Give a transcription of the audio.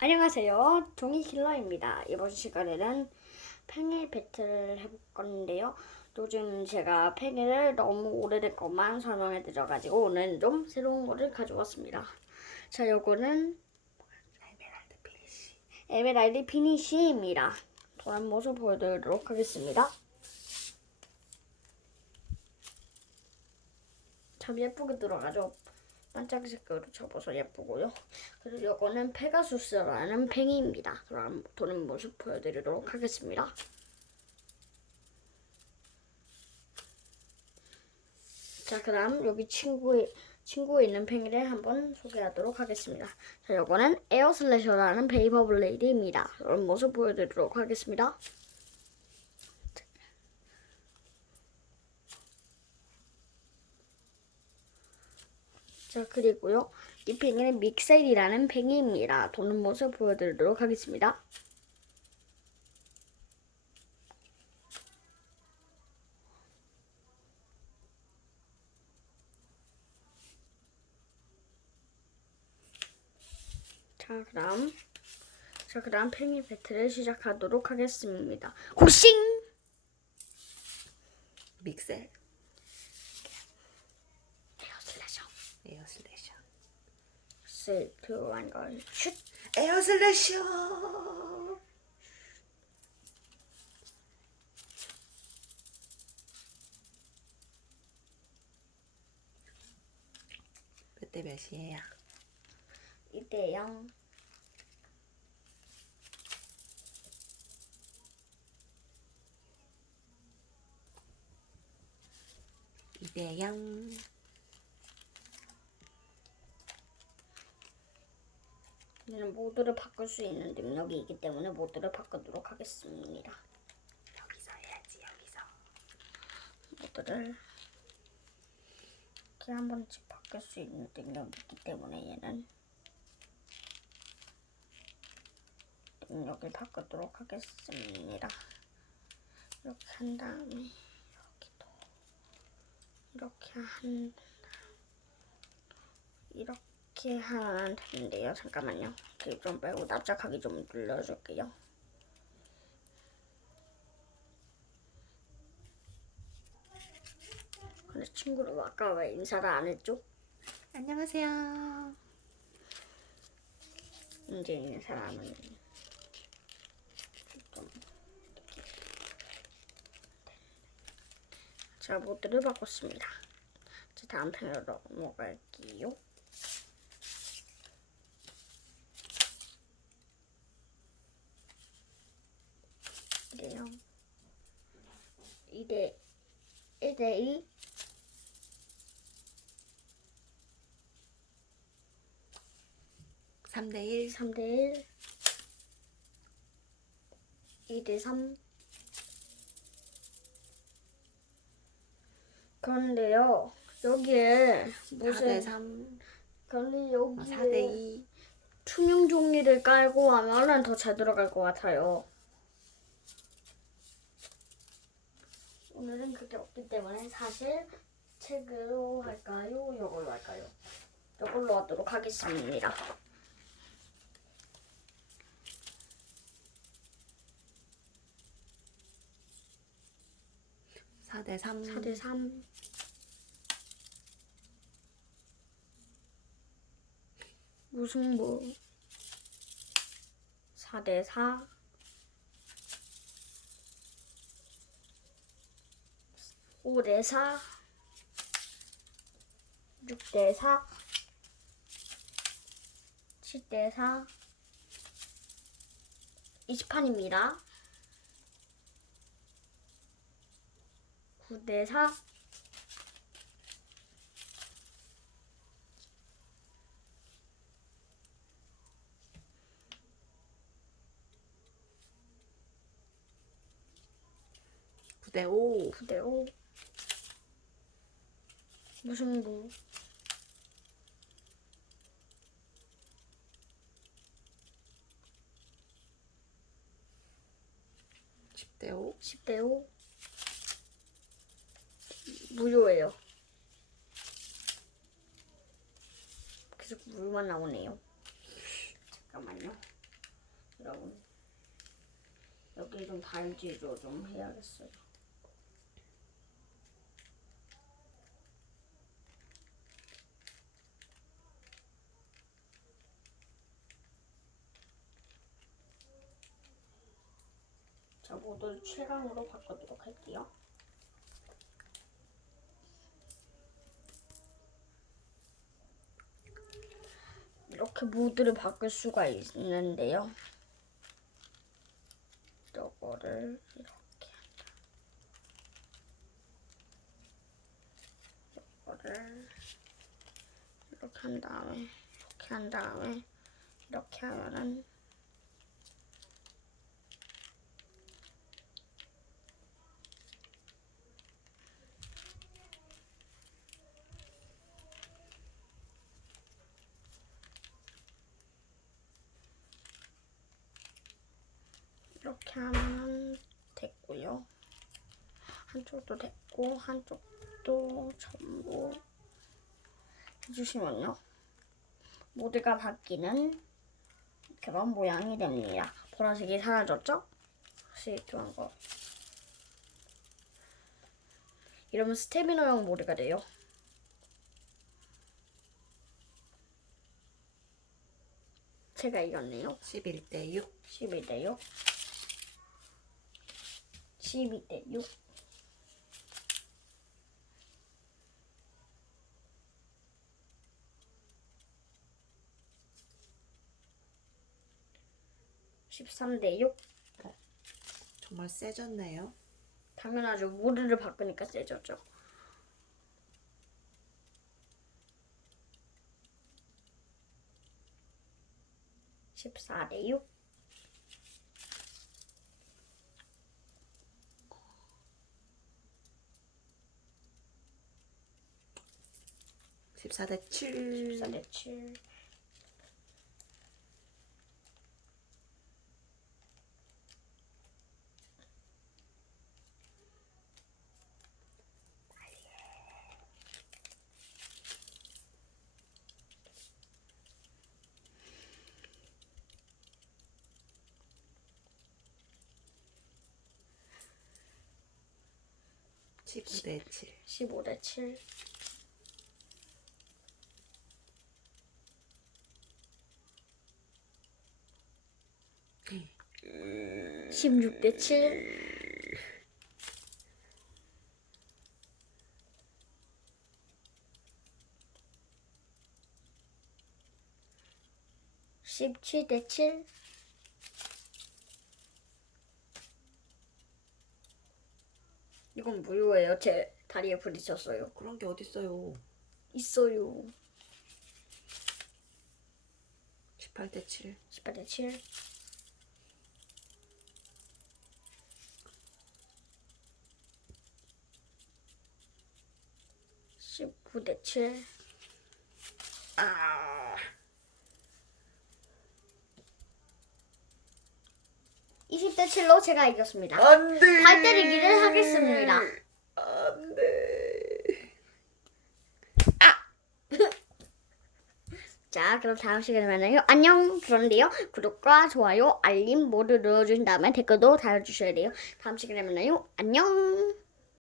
안녕하세요. 종이킬러입니다. 이번 시간에는 팽이 배틀을 해볼 건데요. 요즘 제가 팽이를 너무 오래된 것만 설명해 드려가지고 오늘 좀 새로운 거를 가져왔습니다. 자, 요거는 에메랄드 피니시. 에메랄드 피니쉬입니다. 돌한 모습 보여드리도록 하겠습니다. 참 예쁘게 들어가죠. 반짝 색깔로 접어서 예쁘고요. 그리고 요거는 페가수스라는 팽이입니다. 그럼 도는 모습 보여드리도록 하겠습니다. 자, 그다음 여기 친구의 친구에 있는 팽이를 한번 소개하도록 하겠습니다. 자, 요거는 에어 슬래셔라는 베이버 블레이드입니다. 이런 모습 보여드리도록 하겠습니다. 그리고요. 이 팽이는 믹셀이라는 팽이입니다. 도는 모습 보여드리도록 하겠습니다. 자, 그다음 자, 그다음 팽이 배틀을 시작하도록 하겠습니다. 고싱! 믹셀. 에어 슬래셔. 에어 슬래셔. 스투한 걸 슛! 에어 슬래셔. 몇 대 몇이에요? 이때 영. 이대 0. 저는 모드를 바꿀 수 있는 능력이 있기 때문에 모드를 바꾸도록 하겠습니다. 여기서 해야지 여기서. 모드를 이렇게 한 번씩 바꿀 수 있는 능력이 있기 때문에 얘는 능력을 바꾸도록 하겠습니다. 이렇게 한 다음에 여기도 이렇게 한 이렇게 하면 되는데요. 잠깐만요. 이렇게 좀 빼고 납작하게 좀 눌러줄게요. 근데 친구를 아까 왜 인사를 안 했죠? 안녕하세요. 이제 인사를 안 하는 좀 자, 모드를 바꿨습니다. 자, 다음 편으로 넘어갈게요. 2대 1대 2 3대 1. 3대 1 2대 3 그런데요 여기에 4대 무슨 3. 그런데 여기에 4대 2. 투명 종이를 깔고 하면은 더 잘 들어갈 것 같아요 오늘은 그게 없기 때문에 사실 책으로 할까요? 이걸로 할까요? 이걸로 하도록 하겠습니다. 4대 3. 4대 3 무승부 4대 4 5대 4 6대 4 7대 4 20판입니다. 9대 4 9대 5. 9대 5 무승부 10대 5. 10대 5 무효예요. 계속 물만 나오네요. 잠깐만요. 여러분 여기 좀 달지도 좀 해야겠어요. 모두 최강으로 바꿔도록 할게요. 이렇게 모드를 바꿀 수가 있는데요. 이거를 이렇게 이거를 이렇게 한 다음에 이렇게 한 다음에 이렇게 하면은 이렇게 하면 됐고요. 한쪽도 됐고 한쪽도 전부 해주시면요. 모두가 바뀌는 그런 모양이 됩니다. 보라색이 사라졌죠? 시크한 거. 이러면 스테미너형 모드가 돼요. 제가 이겼네요. 11대 6. 11대 6. 12대 6. (13대 6) 정말 세졌네요. 당연하죠 모드를 바꾸니까 세졌죠 (14대 6) 14대 7. 14대 7 19대 7. 15대 7 16대 7 17대 7 이건 무효예요. 제 다리에 부딪혔어요. 그런 게 어딨어요. 있어요. 18대 7. 18대 7 19대 7 아. 20대 7로 제가 이겼습니다. 안 돼. 발 때리기를 하겠습니다. 안 돼. 자, 그럼 다음 시간에 만나요. 안녕. 그런데요, 구독과 좋아요, 알림 모두 눌러주신 다음에 댓글도 달아주셔야 돼요. 다음 시간에 만나요. 안녕.